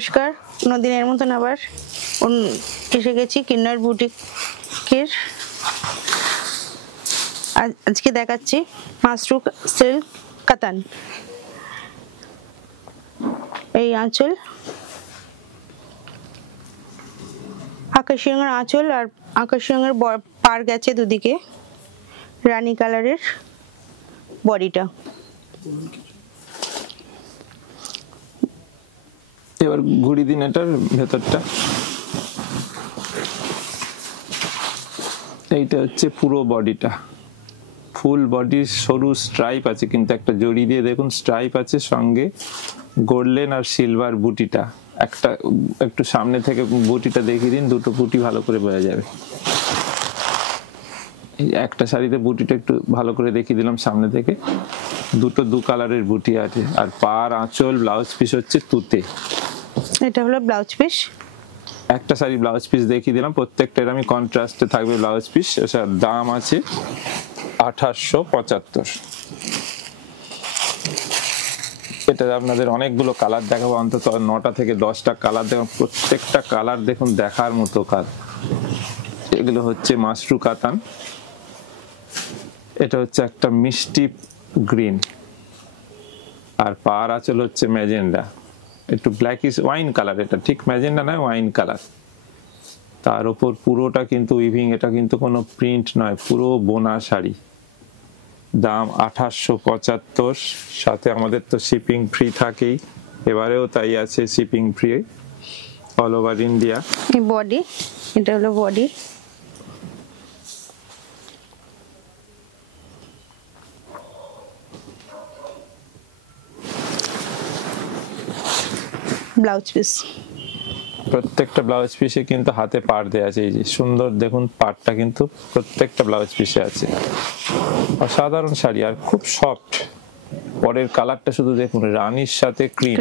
নমস্কার, অন্যদিনের মতন আবার এসে গেছি কিন্নার বুটিকের। আজকে দেখাচ্ছি মাশরু সিল্ক কাতান। এই আঁচল, আকাশি রঙের আঁচল আর আকাশি রঙের পার গেছে দুদিকে, রানী কালারের বডিটা। এবার ঘুরি দিন এটার ভেতরটা। এইটা হচ্ছে পুরো বডিটা, ফুল বডি সরু স্ট্রাইপ আছে, কিন্তু একটা জড়ি দিয়ে দেখুন স্ট্রাইপ আছে, সঙ্গে গোল্ডেন আর সিলভার বুটিটা। একটা একটু সামনে থেকে বুটিটা দেখিয়ে দিন, দুটো বুটি ভালো করে বোঝা যাবে। একটা শাড়িতে বুটিটা একটু ভালো করে দেখিয়ে দিলাম সামনে থেকে, দুটো দু কালারের বুটি আছে। আর পার আঁচল ব্লাউজ পিস হচ্ছে তুতে। এটা হলো ব্লাউজ পিস। একটা শাড়ি ব্লাউজ পিস দেখিয়ে দিলাম, প্রত্যেকটার আমি কন্ট্রাস্টে থাকবে ব্লাউজ পিস। দাম আছে 2875। এটা আপনাদের অনেকগুলো কালার দেখাবো, অন্তত 9টা থেকে 10টা কালার দেখাবো। প্রত্যেকটা কালার দেখুন দেখার মতো কালার। এগুলো হচ্ছে মাশরু কাতান। এটা হচ্ছে একটা মিষ্টি গ্রিন, আর পার আঁচল হচ্ছে ম্যাজেন্ডা, একটু ব্ল্যাকিশ ওয়াইন কালার। এটা ঠিক ম্যাজেন্ডা নয়, ওয়াইন কালার। তার উপর পুরোটা কিন্তু উইভিং, এটা কিন্তু কোনো প্রিন্ট নয়, পুরো বোনা শাড়ি। দাম 2875। সাথে আমাদের তো শিপিং ফ্রি থাকেই, এবারেও তাই আছে, shipping free all over India. এই বডি, এটা হলো বডি। ব্লাউজ পিস, প্রত্যেকটা ব্লাউজ পিসে কিন্তু হাতে পাড় দেওয়া আছে। এই যে সুন্দর দেখুন, পাড়টা কিন্তু প্রত্যেকটা ব্লাউজ পিসে আছে। অসাধারণ শাড়ি আর খুব সফট। পরের কালারটা শুধু দেখুন, রানীর সাথে ক্রিম,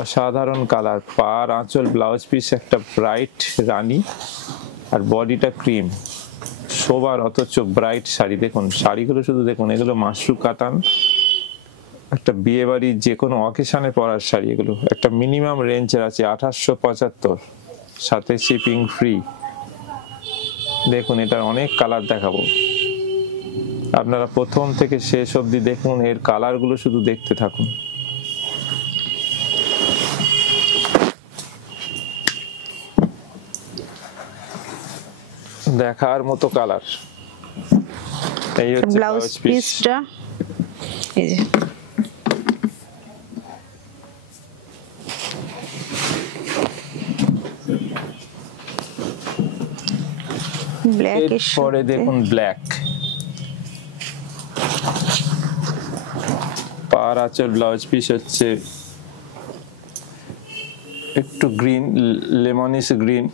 অসাধারণ কালার। পাড় আঁচল ব্লাউজ পিস একটা ব্রাইট রানী, আর বডিটা ক্রিম, সোবার অথচ ব্রাইট শাড়ি। দেখুন শাড়িগুলো শুধু দেখুন, এগুলো মাশরু কাতান, একটা বিয়ে বাড়ির যে কোনো অকেশনে পরার শাড়ি। এগুলো একটা মিনিমাম রেঞ্জের আছে 2875, সাথে শিপিং ফ্রি। দেখুন এটার অনেক কালার দেখাবো, আপনারা প্রথম থেকে শেষ অবধি দেখুন, এর কালারগুলো শুধু দেখতে থাকুন। দেখার মতো কালার। এই হচ্ছে ব্লাউজ পিসটা। এই যে ব্ল্যাক, পরে দেখুন ব্ল্যাক। পার আঁচল ব্লাউজ পিস হচ্ছে একটু গ্রিন, লেমনিস গ্রিন।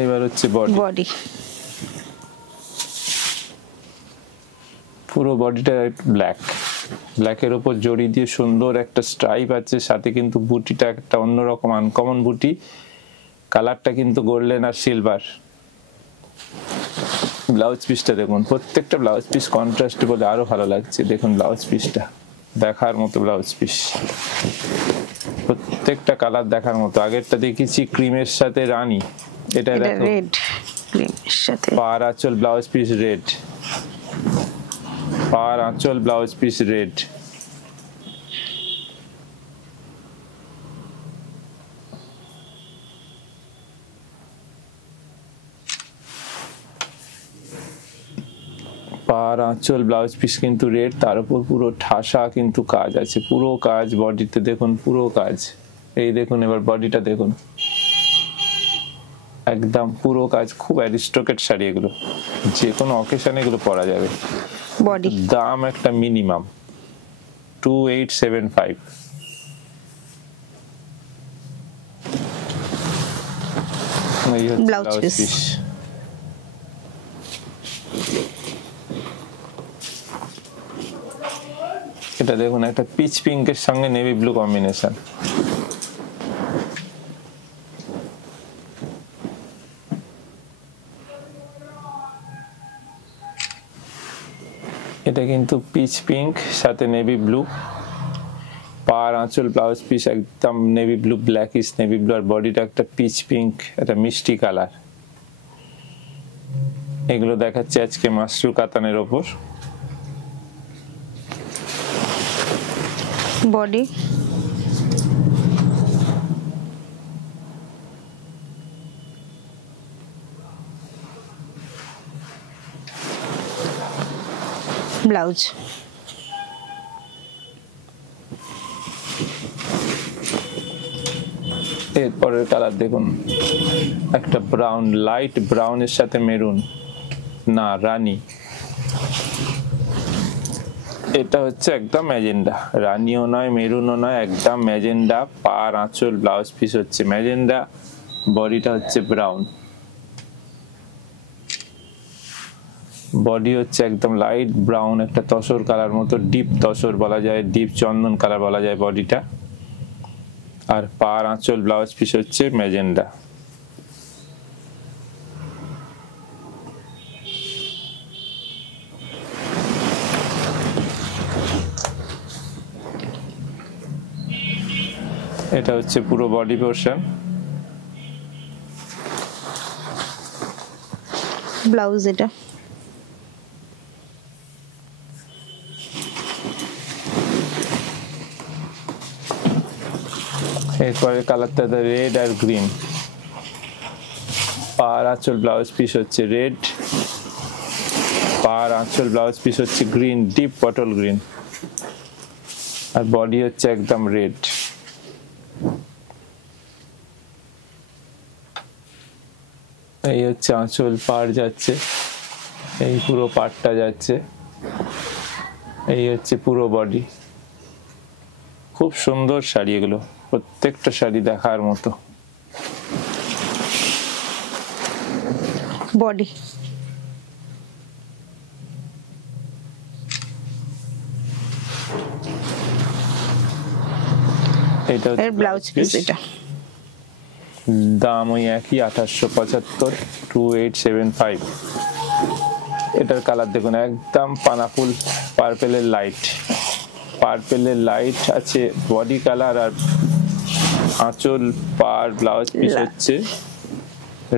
এইবার হচ্ছে বডি। পুরো বডিটা ব্ল্যাক, ব্ল্যাকের উপর জড়ি দিয়ে সুন্দর একটা স্ট্রাইপ আছে, সাথে কিন্তু বুটিটা একটা অন্যরকম আনকমন বুটি। কালারটা কিন্তু গোল্ডেন আর সিলভার। ব্লাউজ পিসটা দেখুন, প্রত্যেকটা ব্লাউজ পিস কন্ট্রাস্ট বলে আরো ভালো লাগছে। দেখুন ব্লাউজ পিসটা দেখার মতো ব্লাউজ পিস, প্রত্যেকটা কালার দেখার মতো। আগেরটা দেখেছি ক্রিমের সাথে রানী, এটা দেখো রেড ক্রিমের সাথে। পার আঁচল ব্লাউজ পিস রেড, পার আঁচল ব্লাউজ পিস রেড। পার আঁচল ব্লাউজ পিস কিন্তু রেড, তার উপর পুরো ঠাসা কিন্তু কাজ আছে, পুরো কাজ বডিতে দেখুন, পুরো কাজ। এই দেখুন এবার বডিটা দেখুন, একদম পুরো কাজ। খুব অ্যারিস্টোক্রেট শাড়ি এগুলো, যে কোনো অকেশনে এগুলো পরা যাবে। বডি দাম একটা মিনিমাম 2875। Blouse piece. এটা দেখুন একটা পিচ পিঙ্কের সঙ্গে নেভি ব্লু কম্বিনেশন, এটা কিন্তু পিচ পিঙ্ক সাথে নেভি ব্লু, পার আঁচল ব্লাউজ পিস একদম navy blue, blackish navy blue, আর বডিটা একটা পিচ পিঙ্ক, একটা মিষ্টি কালার। এগুলো দেখাচ্ছি আজকে মাশরু কাতানের ওপর। বডি, ব্লাউজ, এরপরের কালার দেখুন, একটা ব্রাউন, লাইট ব্রাউনের সাথে মেরুন, না রানী, এটা হচ্ছে একদম ম্যাজেন্ডা, রানীও নয় মেরুনও নয়, একদম ম্যাজেন্ডা। পার আঁচল ব্লাউজ পিস হচ্ছে ম্যাজেন্ডা, বডিটা হচ্ছে ব্রাউন, বডি হচ্ছে একদম লাইট ব্রাউন, একটা তসর কালার মতো, ডিপ তসর বলা যায়, ডিপ চন্দন কালার বলা যায় বডিটা। আর পার আঁচল ব্লাউজ পিস হচ্ছে ম্যাজেন্ডা। এটা হচ্ছে পুরো বডি পোর্শন, ব্লাউজ এটা। এরপরে কালারটা রেড আর গ্রিন, পার আঁচল ব্লাউজ পিস হচ্ছে রেড, পার আঁচল ব্লাউজ পিস হচ্ছে গ্রিন, ডিপ বটল গ্রিন, আর বডি হচ্ছে একদম রেড। এই হচ্ছে আঁচল, পাড় যাচ্ছে, এই পুরো পাড়টা যাচ্ছে, এই হচ্ছে পুরো বডি। খুব সুন্দর শাড়ি এগুলো, প্রত্যেকটা শাড়ি দেখার মতো। বডি, এটা হচ্ছে ব্লাউজ পিস এটা। দাম ওই একই, 2875, 2875। এটার কালার দেখুন, একদম পানাফুল পার্পেলের লাইট, পার্পেলের লাইট আছে বডি কালার, আর আঁচল পার ব্লাউজ পিস হচ্ছে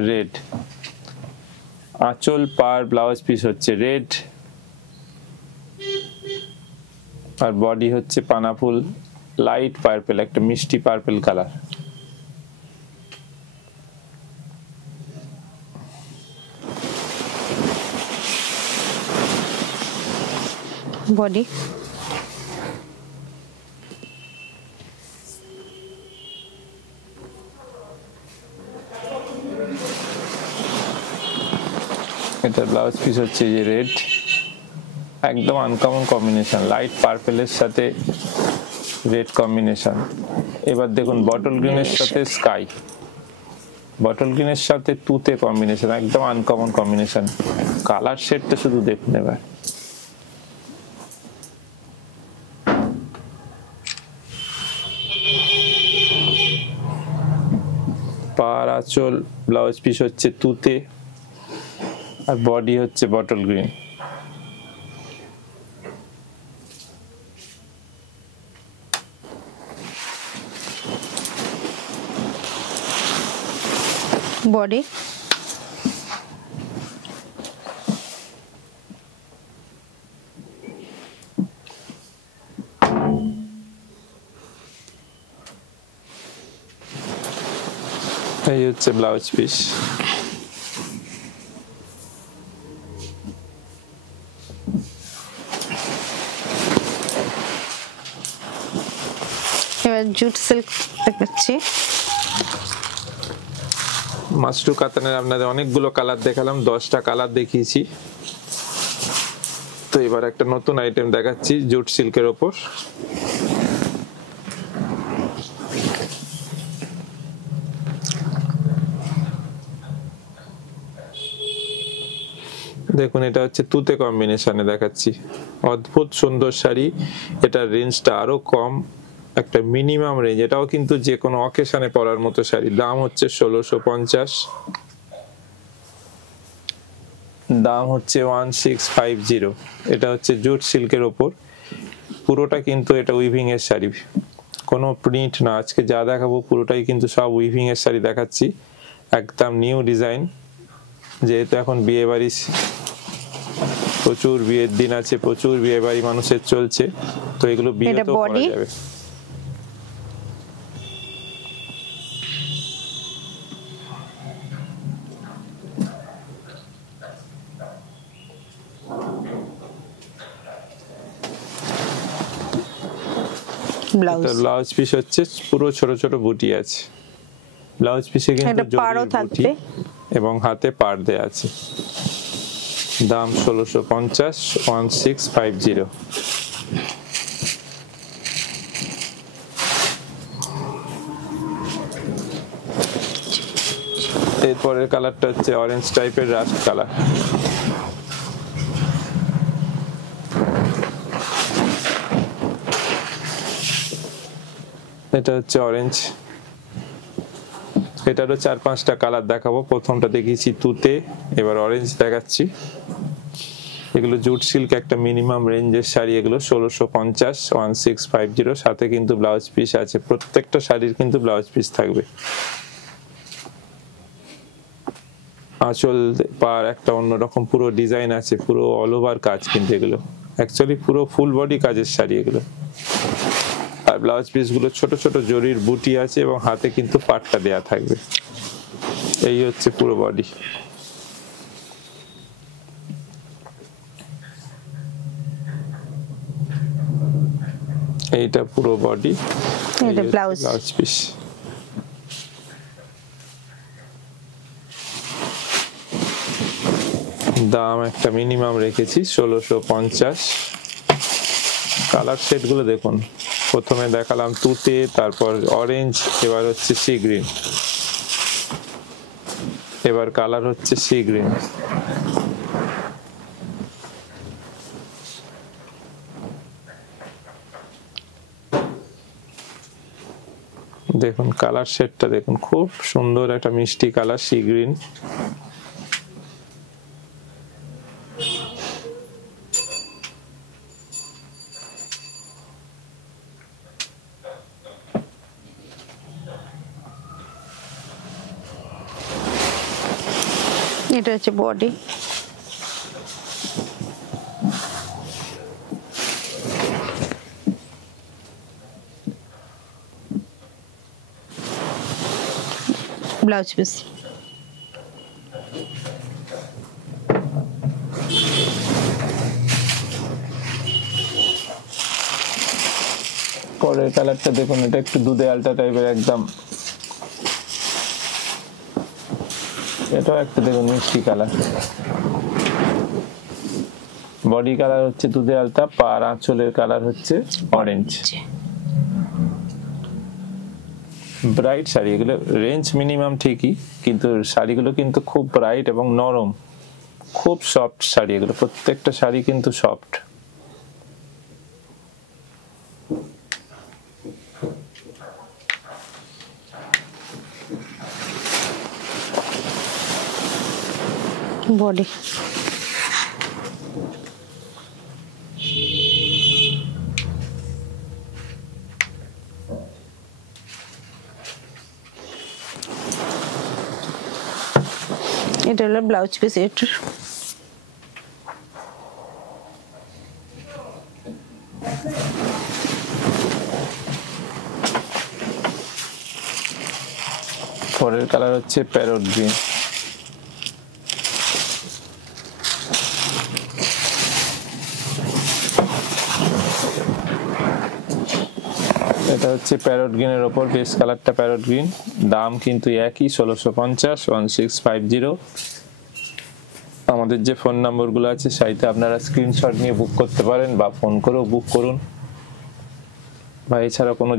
রেড, আঁচল পার ব্লাউজ পিস হচ্ছে রেড, আর বডি হচ্ছে পানাফুল লাইট পার্পেল, একটা মিষ্টি পার্পেল কালার। বডি, এটা ব্লাউজ পিস হচ্ছে যে রেড, একদম আনকমন কম্বিনেশন, লাইট পার্পেলের সাথে রেড কম্বিনেশন। এবার দেখুন বটল গ্রিনের সাথে স্কাই, বটল গ্রিনের সাথে তুতে কম্বিনেশন, একদম আনকমন কম্বিনেশন। কালার শেডটা শুধু দেখুন এবার, পার আঁচল ব্লাউজ পিস হচ্ছে তুতে, আর বডি হচ্ছে বটল গ্রিন। বডি, এই হচ্ছে ব্লাউজ পিস। এবার জুট সিল্ক দেখাচ্ছি। মাশরু কাতানের আপনাদের অনেকগুলো কালার দেখালাম, 10টা কালার দেখিয়েছি। তো এবার একটা নতুন আইটেম দেখাচ্ছি জুট সিল্কের ওপর। দেখুন এটা হচ্ছে তুতে কম্বিনেশনে দেখাচ্ছি, অদ্ভুত সুন্দর শাড়ি। এটার রেঞ্জটা আরো কম, একটা মিনিমাম রেঞ্জ, এটাও কিন্তু যে কোনো অকেশনে পরার মতো শাড়ি। দাম হচ্ছে 1650। দাম হচ্ছে 1650। এটা হচ্ছে জুট সিল্কের ওপর, পুরোটা কিন্তু এটা উইভিং এর শাড়ি, কোনো প্রিন্ট না। আজকে যা দেখাবো পুরোটাই কিন্তু সব উইভিং এর শাড়ি দেখাচ্ছি, একদম নিউ ডিজাইন। যেহেতু এখন বিয়ে বাড়ি, প্রচুর বিয়ের দিন আছে, প্রচুর বিয়ে বাড়ি মানুষের চলছে, তো এগুলো বিয়েতেও পরা যাবে। ব্লাউজ পিস হচ্ছে পুরো ছোট ছোট বুটি আছে, ব্লাউজ পিসে কিন্তু জরির বুটি এবং হাতে পাড় দেয়া আছে। দাম 1650, 1650। এরপরের কালারটা হচ্ছে অরেঞ্জ টাইপের রাস্ট কালার। এটা হচ্ছে অরেঞ্জ, এটারও 4-5টা কালার দেখাবো। প্রথমটা দেখিয়েছি তুতে, এবার অরেঞ্জ দেখাচ্ছি। এগুলো জুট সিল্ক, একটা মিনিমাম রেঞ্জের শাড়ি এগুলো। 1650, 1650। সাথে কিন্তু ব্লাউজ পিস আছে, প্রত্যেকটা শাড়ির কিন্তু ব্লাউজ পিস থাকবে। আঁচল পার একটা অন্যরকম পুরো ডিজাইন আছে, পুরো অল ওভার কাজ, কিন্তু এগুলো অ্যাকচুয়ালি পুরো ফুল বডি কাজের শাড়ি এগুলো। আর ব্লাউজ পিস গুলো ছোট ছোট জরির বুটি আছে এবং হাতে কিন্তু পাটটা দেয়া থাকবে। এই হচ্ছে পুরো বডি। এইটা পুরো বডি, এটা ব্লাউজ পিস। দাম একটা মিনিমাম রেখেছি 1650। কালার সেট গুলো দেখুন, প্রথমে দেখালাম তুতে, তারপর অরেঞ্জ, এবার হচ্ছে সি গ্রিন, এবার কালার হচ্ছে সি গ্রিন। দেখুন কালার সেটটা দেখুন, খুব সুন্দর একটা মিষ্টি কালার সি গ্রিন। এটা হচ্ছে বডি। Blouse piece. পরের কালারটা দেখুন, এটা একটু দুধে আলতা টাইপের একদম, এটাও একটা দেখুন মিষ্টি কালার। বডি কালার হচ্ছে দুধে আলতা, পার আঁচলের কালার হচ্ছে অরেঞ্জ। ব্রাইট শাড়ি এগুলো, রেঞ্জ মিনিমাম ঠিকই, কিন্তু শাড়িগুলো কিন্তু খুব ব্রাইট এবং নরম, খুব সফট শাড়ি এগুলো, প্রত্যেকটা শাড়ি কিন্তু সফট। বডি। এটা হলো ব্লাউজ পিস। এটার পরের কালার হচ্ছে প্যারট গ্রিন। এটা হচ্ছে প্যারট গ্রিনের ওপর, বেস কালারটা প্যারট গ্রিন। দাম কিন্তু একই 1650, 1650। আমাদের যে ফোন নম্বরগুলো আছে সাইটে আপনারা স্ক্রিনশট নিয়ে বুক করতে পারেন বা ফোন করেও বুক করুন, বা এছাড়া কোনো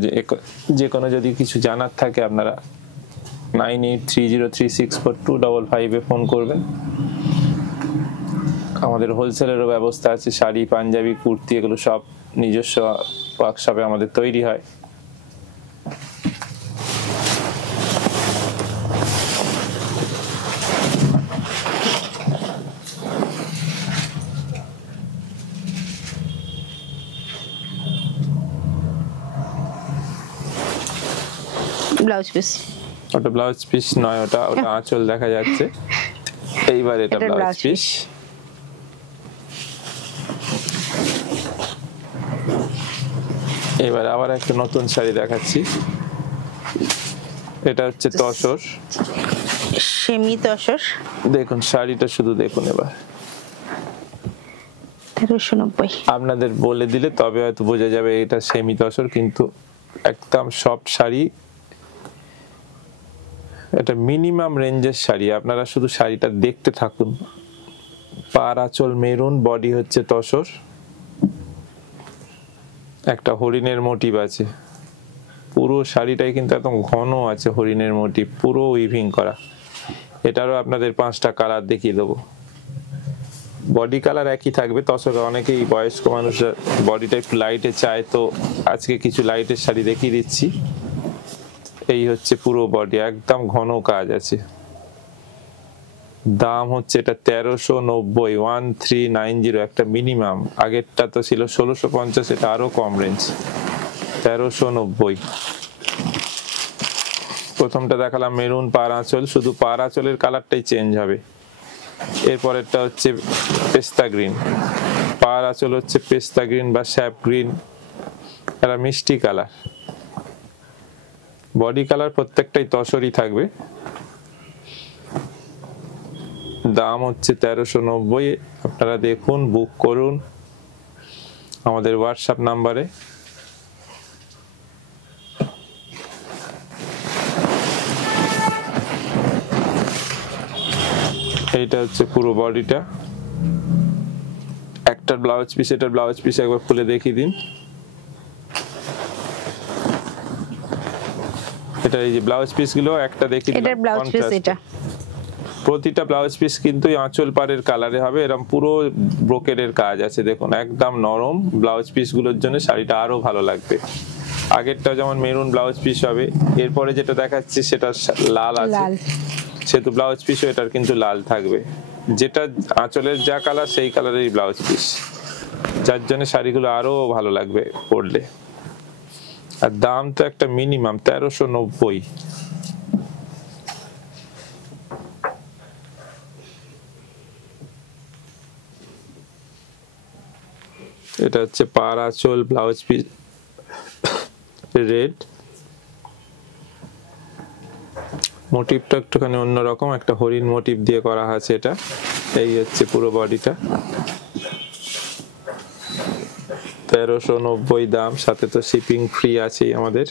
যে কোনো যদি কিছু জানার থাকে আপনারা 9830364255 ফোন করবেন। আমাদের হোলসেলেরও ব্যবস্থা আছে, শাড়ি, পাঞ্জাবি, কুর্তি এগুলো সব নিজস্ব ওয়ার্কশপে আমাদের তৈরি হয়। Blouse piece. ওটা ব্লাউজ পিস নয়, ওটা আঁচল দেখা যাচ্ছে। এইবার এটা ব্লাউজ পিস। এবার আবার একটা নতুন শাড়ি দেখাচ্ছি, এটা হচ্ছে তসর, সেমি তসর। দেখুন শাড়িটা শুধু দেখুন এবার, 1390। আপনাদের বলে দিলে তবে হয়তো বোঝা যাবে এটা সেমি তসর, কিন্তু একদম সফট শাড়ি। এটা মিনিমাম রেঞ্জের শাড়ি, আপনারা শুধু শাড়িটা দেখতে থাকুন। পার আঁচল মেরুন, বডি হচ্ছে তসর, একটা হরিণের মোটিভ আছে। পুরো শাড়িটাই কিন্তু একদম ঘন আছে হরিণের মোটিভ, পুরো উইভিং করা। এটারও আপনাদের 5টা কালার দেখিয়ে দেবো। বডি কালার একই থাকবে তসরে। অনেকেই বয়স্ক মানুষরা বডিটা একটু লাইটে চায়, তো আজকে কিছু লাইটের শাড়ি দেখিয়ে দিচ্ছি। এই হচ্ছে পুরো বডি, একদম ঘন কাজ আছে। দাম হচ্ছে এটা 1390, 1390 একটা মিনিমাম। আগেরটা তো ছিল 1650, এটা আরো কম রেঞ্জ, 1390। প্রথমটা দেখালাম মেরুন পার আঁচল, শুধু পার আঁচলের কালারটাই চেঞ্জ হবে। এরপরেরটা হচ্ছে পেস্তা গ্রিন, পার আঁচল হচ্ছে পেস্তা গ্রিন বা স্যাপ গ্রিন, এটা মিষ্টি কালার। বডি কালার প্রত্যেকটাই তসরই থাকবে। দাম হচ্ছে 1390। আপনারা দেখুন, বুক করুন আমাদের হোয়াটসঅ্যাপ নাম্বারে। এইটা হচ্ছে পুরো বডিটা, একটা ব্লাউজ পিস। এটা ব্লাউজ পিস একবার খুলে দেখিয়ে দিন। এটা এই যে ব্লাউজ পিস গুলো একটা দেখিয়ে দিন। এটা ব্লাউজ পিস। এটা প্রতিটা ব্লাউজ পিস কিন্তু আঁচল পাড়ের কালারে হবে, এরকম পুরো ব্রোকেডের কাজ আছে। দেখুন একদম নরম ব্লাউজ পিস গুলোর জন্য শাড়িটা আরো ভালো লাগবে। আগেরটা যেমন মেরুন ব্লাউজ পিস হবে, এরপরে যেটা দেখাচ্ছি সেটা লাল আছে, সেহেতু ব্লাউজ পিসও এটার কিন্তু লাল থাকবে। যেটা আঁচলের যা কালার সেই কালারেরই ব্লাউজ পিস, যার জন্য শাড়িগুলো আরো ভালো লাগবে পরলে। আর দাম তো একটা মিনিমাম 1390। এটা হচ্ছে পার আঁচল, ব্লাউজ পিস রেড, মোটিভটা একটুখানি অন্যরকম, একটা হরিণ মোটিভ দিয়ে করা আছে এটা। এই হচ্ছে পুরো বডিটা, 1390 দাম, সাথে তো শিপিং ফ্রি আছে আমাদের।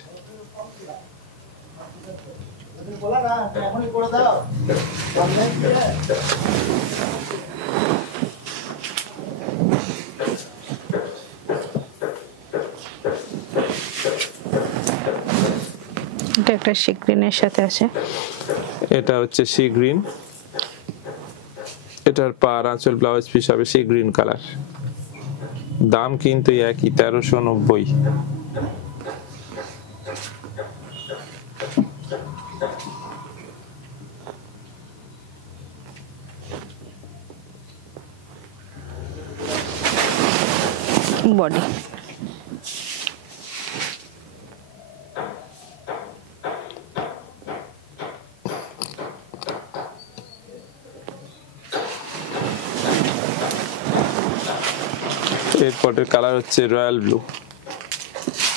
এটা একটা সি গ্রিনের সাথে আছে। এটা হচ্ছে সি গ্রিন, এটার পার আঁচল ব্লাউজ পিস হবে সি গ্রিন কালার। দাম কিন্তু একই, 1390। বডি এরপরের কালার হচ্ছে রয়্যাল ব্লু,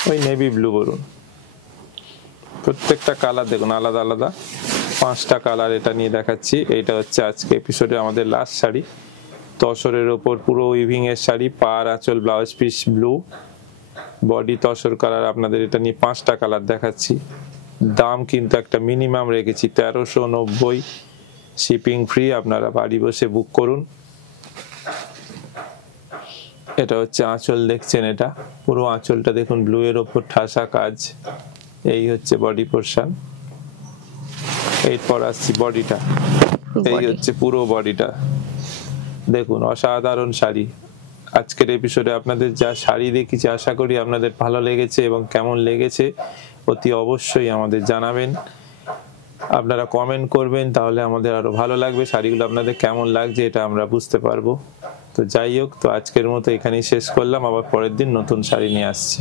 ওই নেভি ব্লু বলুন। প্রত্যেকটা কালার দেখুন আলাদা আলাদা, 5টা কালার এটা নিয়ে দেখাচ্ছি। এইটা হচ্ছে আজকে এপিসোডে আমাদের লাস্ট শাড়ি, তসরের ওপর পুরো উইভিং এর শাড়ি, পার আঁচল blouse piece blue, body tussar colour. আপনাদের এটা নিয়ে 5টা কালার দেখাচ্ছি। দাম কিন্তু একটা মিনিমাম রেখেছি, 1390, শিপিং ফ্রি। আপনারা বাড়ি বসে বুক করুন। এটা হচ্ছে আঁচল, দেখছেন এটা পুরো আঁচলটা দেখুন, ব্লু এর ওপর ঠাসা কাজ। এই হচ্ছে বডি পোরশন। এরপর আসছি বডিটা, এই হচ্ছে পুরো বডিটা। দেখুন অসাধারণ শাড়ি। আজকের এপিসোডে আপনাদের যা শাড়ি দেখেছি আশা করি আপনাদের ভালো লেগেছে, এবং কেমন লেগেছে অতি অবশ্যই আমাদের জানাবেন। আপনারা কমেন্ট করবেন, তাহলে আমাদের আরো ভালো লাগবে। শাড়িগুলো আপনাদের কেমন লাগছে এটা আমরা বুঝতে পারবো। তো যাই হোক, তো আজকের মতো এখানেই শেষ করলাম, আবার পরের দিন নতুন শাড়ি নিয়ে আসছি।